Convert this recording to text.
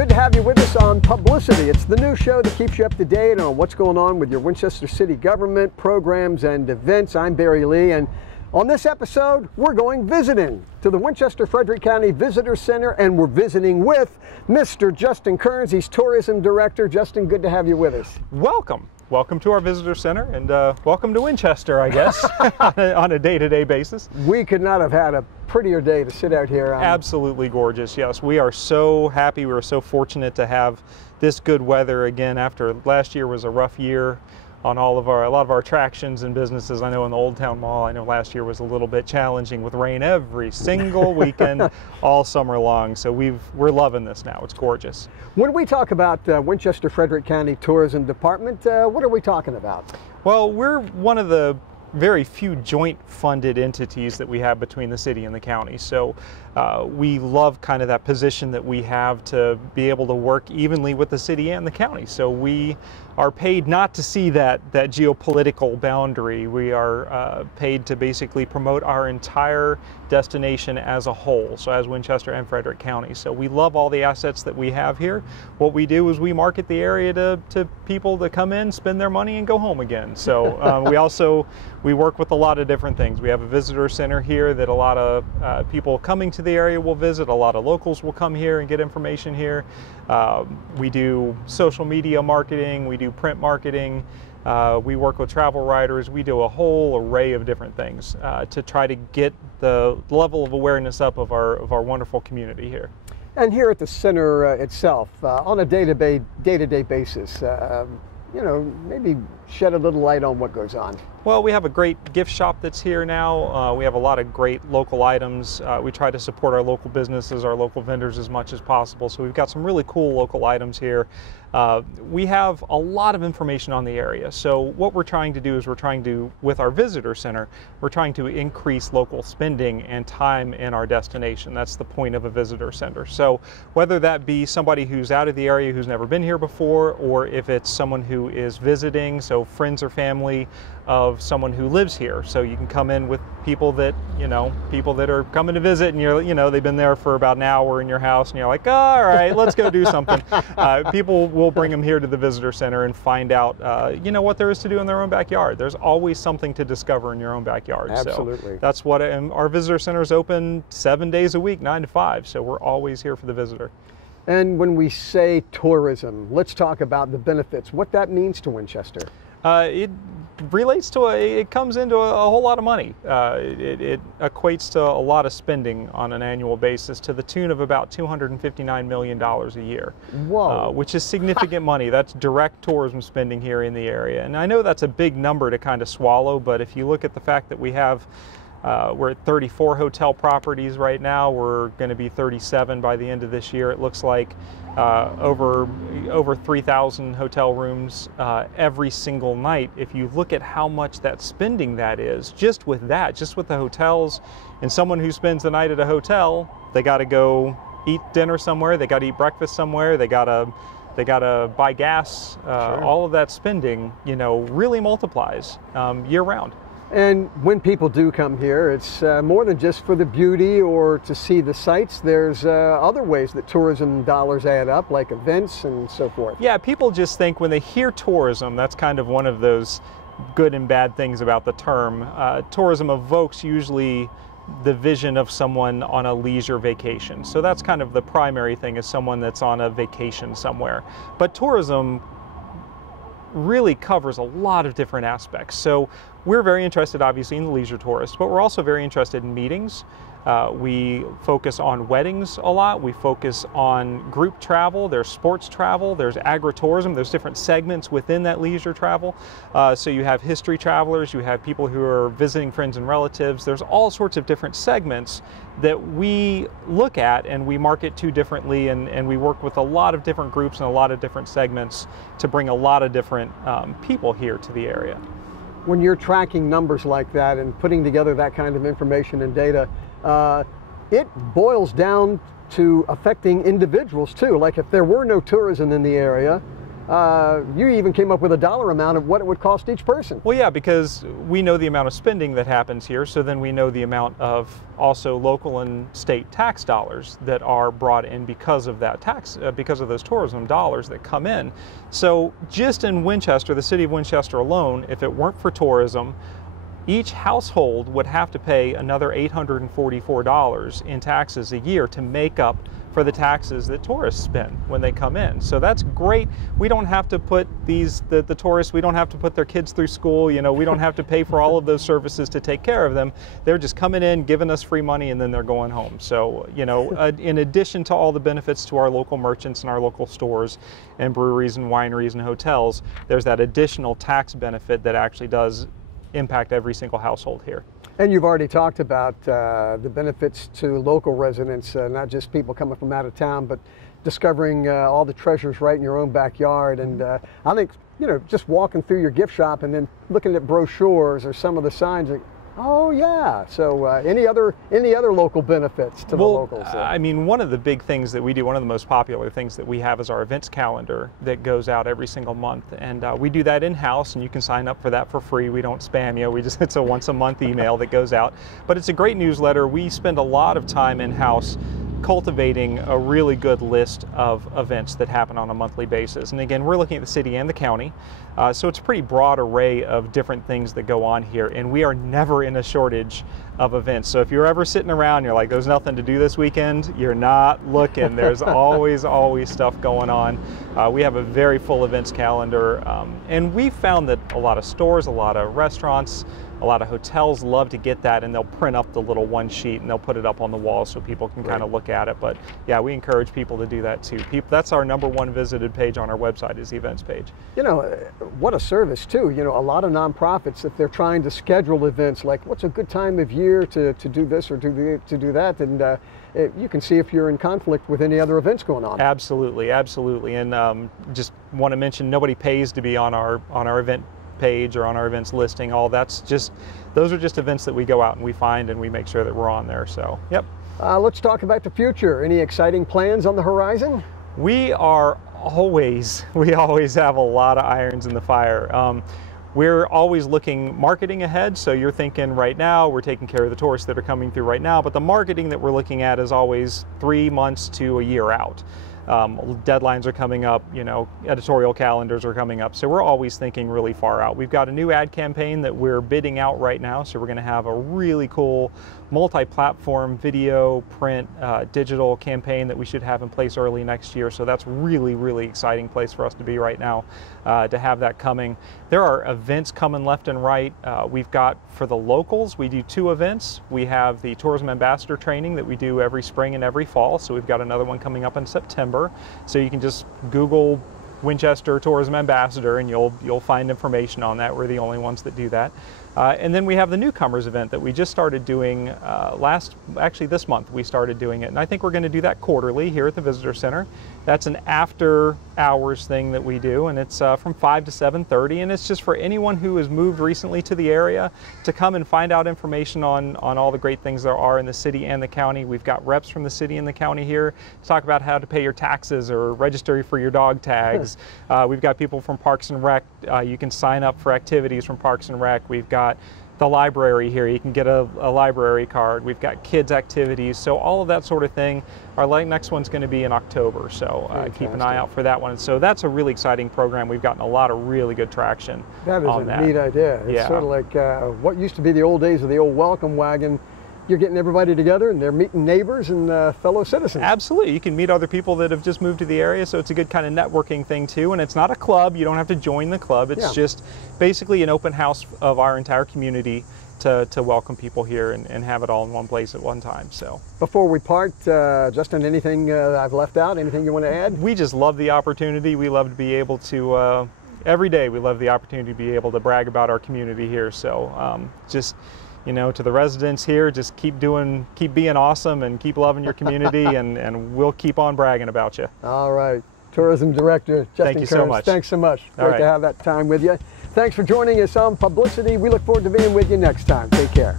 Good to have you with us on publiCITY. It's the new show that keeps you up to date on what's going on with your Winchester City government, programs, and events. I'm Barry Lee, and on this episode, we're going visiting to the Winchester-Frederick County Visitor Center, and we're visiting with Mr. Justin Kerns. He's Tourism Director. Justin, good to have you with us. Welcome. Welcome to our Visitor Center, and welcome to Winchester, I guess, on a day-to-day basis. We could not have had a prettier day to sit out here. Absolutely gorgeous, yes. We are so happy, we were so fortunate to have this good weather again after last year was a rough year on a lot of our attractions and businesses. I know in the Old Town Mall, I know last year was a little bit challenging with rain every single weekend all summer long. So we're loving this now. It's gorgeous. When we talk about Winchester-Frederick County Tourism Department, what are we talking about? Well, we're one of the very few joint funded entities that we have between the city and the county. So we love kind of that position that we have to be able to work evenly with the city and the county. So we are paid not to see that geopolitical boundary. We are paid to basically promote our entire destination as a whole, so as Winchester and Frederick County. So we love all the assets that we have here. What we do is we market the area to people to come in, spend their money, and go home again. So we work with a lot of different things. We have a visitor center here that a lot of people coming to the area will visit. A lot of locals will come here and get information here. We do social media marketing, we do print marketing, we work with travel writers. We do a whole array of different things to try to get the level of awareness up of our wonderful community here. And here at the center itself, on a day-to-day basis, you know, maybe shed a little light on what goes on. Well, we have a great gift shop that's here now. We have a lot of great local items. We try to support our local businesses, our local vendors as much as possible. So we've got some really cool local items here. We have a lot of information on the area. So what we're trying to do is with our visitor center, we're trying to increase local spending and time in our destination. That's the point of a visitor center. So whether that be somebody who's out of the area who's never been here before, or if it's someone who is visiting, so friends or family of someone who lives here. So you can come in with people that are coming to visit, and they've been there for about an hour in your house, and you're like, oh, all right, let's go do something. People will bring them here to the visitor center and find out, what there is to do in their own backyard. There's always something to discover in your own backyard. Absolutely. So that's what our visitor center is open 7 days a week, 9 to 5. So we're always here for the visitor. And when we say tourism, let's talk about the benefits, what that means to Winchester. It comes into a whole lot of money. It equates to a lot of spending on an annual basis to the tune of about $259 million a year. Whoa. Which is significant money. That's direct tourism spending here in the area. And I know that's a big number to kind of swallow, but if you look at the fact that we're at 34 hotel properties right now. We're going to be 37 by the end of this year. It looks like over 3,000 hotel rooms every single night. If you look at how much that spending that is, just with the hotels, and someone who spends the night at a hotel, they got to go eat dinner somewhere, they got to eat breakfast somewhere, they got to buy gas. Sure. All of that spending, really multiplies year round. And when people do come here, it's more than just for the beauty or to see the sights. There's other ways that tourism dollars add up, like events and so forth. Yeah, people just think when they hear tourism, that's kind of one of those good and bad things about the term. Tourism evokes usually the vision of someone on a leisure vacation. So that's kind of the primary thing, is someone that's on a vacation somewhere. But tourism really covers a lot of different aspects. So we're very interested, obviously, in the leisure tourists, but we're also very interested in meetings. We focus on weddings a lot. We focus on group travel. There's sports travel. There's agritourism. There's different segments within that leisure travel. So you have history travelers. You have people who are visiting friends and relatives. There's all sorts of different segments that we look at and we market to differently, and we work with a lot of different groups and a lot of different segments to bring a lot of different people here to the area. When you're tracking numbers like that and putting together that kind of information and data, it boils down to affecting individuals too. Like if there were no tourism in the area, you even came up with a dollar amount of what it would cost each person. Well, yeah, because we know the amount of spending that happens here, so then we know the amount of also local and state tax dollars that are brought in because of that tax, because of those tourism dollars that come in. So just in Winchester, the city of Winchester alone, if it weren't for tourism, each household would have to pay another $844 in taxes a year to make up for the taxes that tourists spend when they come in. So that's great. We don't have to put the tourists, we don't have to put their kids through school, you know, we don't have to pay for all of those services to take care of them. They're just coming in, giving us free money, and then they're going home. So, you know, in addition to all the benefits to our local merchants and our local stores and breweries and wineries and hotels, there's that additional tax benefit that actually does impact every single household here. And you've already talked about the benefits to local residents, not just people coming from out of town, but discovering all the treasures right in your own backyard. And I think, you know, just walking through your gift shop and then looking at brochures or some of the signs, like, oh yeah. So any other local benefits to the locals? I mean, one of the big things that we do, one of the most popular things that we have is our events calendar that goes out every single month, and we do that in-house, and you can sign up for that for free. We don't spam you. It's a once a month email that goes out, but it's a great newsletter. We spend a lot of time in-house cultivating a really good list of events that happen on a monthly basis. And again, we're looking at the city and the county, so it's a pretty broad array of different things that go on here, and we are never in a shortage of events. So if you're ever sitting around, you're like, there's nothing to do this weekend, you're not looking. There's always stuff going on. We have a very full events calendar, and we found that a lot of stores, a lot of restaurants, a lot of hotels love to get that, and they'll print up the little one sheet and they'll put it up on the wall so people can kind of look at it. But yeah, we encourage people to do that too. That's our #1 visited page on our website, is the events page. You know, what a service too. You know, a lot of nonprofits, if they're trying to schedule events, like what's a good time of year to do this or to do that, and you can see if you're in conflict with any other events going on. Absolutely, absolutely. And just want to mention, nobody pays to be on our event page or on our events listing. Those are just events that we go out and we find, and we make sure that we're on there. So, yep. Let's talk about the future. Any exciting plans on the horizon? We always have a lot of irons in the fire. We're always looking marketing ahead, so you're thinking right now, we're taking care of the tourists that are coming through right now, but the marketing that we're looking at is always 3 months to a year out. Deadlines are coming up, you know, editorial calendars are coming up, so we're always thinking really far out. We've got a new ad campaign that we're bidding out right now, so we're going to have a really cool multi-platform video, print, digital campaign that we should have in place early next year. So that's really exciting place for us to be right now, to have that coming. There are events coming left and right. We've got, for the locals, we do 2 events. We have the Tourism Ambassador training that we do every spring and every fall, so we've got another one coming up in September. So you can just Google Winchester Tourism Ambassador and you'll find information on that. We're the only ones that do that. And then we have the newcomers event that we just started doing actually this month we started doing it, and I think we're going to do that quarterly here at the Visitor Center. That's an after hours thing that we do, and it's from 5 to 7:30, and it's just for anyone who has moved recently to the area to come and find out information on all the great things there are in the city and the county. We've got reps from the city and the county here to talk about how to pay your taxes or register for your dog tags. We've got people from Parks and Rec. You can sign up for activities from Parks and Rec. We've got the library here. You can get a library card. We've got kids activities, so all of that sort of thing. Our next one's going to be in October, so keep an eye out for that one. So that's a really exciting program. We've gotten a lot of really good traction on that. That is a neat idea. It's sort of like what used to be the old days of the old welcome wagon. You're getting everybody together and they're meeting neighbors and fellow citizens. Absolutely. You can meet other people that have just moved to the area, so it's a good kind of networking thing too. And it's not a club. You don't have to join the club. It's just basically an open house of our entire community to welcome people here and have it all in one place at one time. So before we part, Justin, anything I've left out? Anything you want to add? We just love the opportunity. We love to be able to, every day we love the opportunity to be able to brag about our community here. So just, you know, to the residents here, just keep being awesome and keep loving your community, and we'll keep on bragging about you. All right. Tourism Director Justin Kerns. So much. Thanks so much. Great to have that time with you. Thanks for joining us on publiCITY. We look forward to being with you next time. Take care.